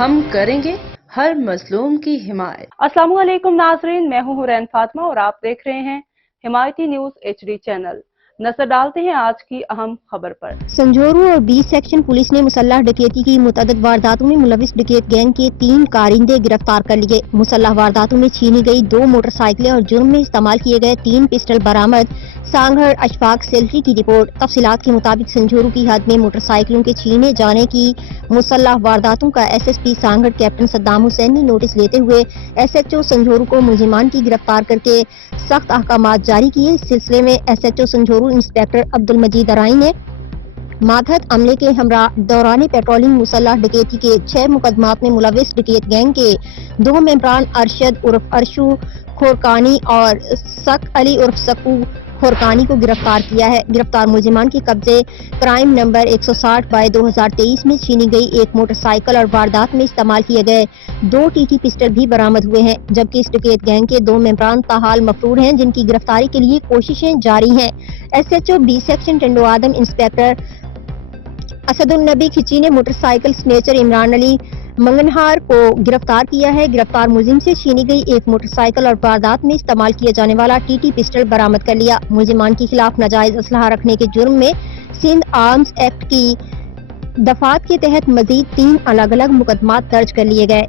ہم کریں گے ہر مظلوم کی حمایت۔ السلام علیکم ناظرین، میں ہوں حورین فاطمہ اور آپ دیکھ رہے ہیں حمایتی نیوز HD چینل۔ نظر ڈالتے ہیں آج کی اہم خبر پر۔ سنجورو اور بی سیکشن پولیس نے مسلح ڈکیتی کی متعدد وارداتوں میں ملوث ڈکیت گینگ کے 3 کارندے گرفتار کر لیے۔ مسلح وارداتوں میں چھینی گئی 2 موٹر سائیکلیں اور جرم میں استعمال کیے گئے 3 پسٹل برآمد۔ سانگھڑ اشفاق سیلفی کی رپورٹ۔ تفصیلات کے مطابق سنجورو کی حد میں موٹر سائیکلوں کے چھینے جانے کی مسلح وارداتوں کا SSP Sanghar captain Saddam Hussein نے نوٹس لیتے ہوئے SHO سنجورو کو ملزمان کی گرفتار کر کے سخت احکامات جاری کیے۔ اس سلسلے میں SHO سنجورو انسپکٹر عبدالمجید ارائی نے ماتحت عملے کے ہمراہ دوران پیٹرولنگ مسلح ڈکیتی کے 6 مقدمات میں ملوث ڈکیت گینگ کے 2 ممبران ارشد عرف ارشو کھورکانی اور سک علی عرف سکو کھورکانی کو گرفتار کیا ہے۔ گرفتار ملزمان کے قبضے کرائم نمبر 160/2023 میں چھینی گئی 1 موٹر سائیکل اور واردات میں استعمال کیے گئے 2 TT پسٹل بھی برآمد ہوئے ہیں، جبکہ اس ڈکیت گینگ کے 2 ممبران تاحال مفرور ہیں جن کی گرفتاری کے لیے کوششیں جاری ہیں۔ SHO بی سیکشن ٹنڈو آدم انسپکٹر اسد النبی کھچی نے موٹر سائیکل سنیچر عمران علی منگنہار کو گرفتار کیا ہے۔ گرفتار ملزم سے چھینی گئی 1 موٹر سائیکل اور واردات میں استعمال کیا جانے والا TT پسٹل برآمد کر لیا۔ ملزمان کے خلاف ناجائز اسلحہ رکھنے کے جرم میں سندھ آرمز ایکٹ کی دفعات کے تحت مزید 3 الگ الگ مقدمات درج کر لیے گئے۔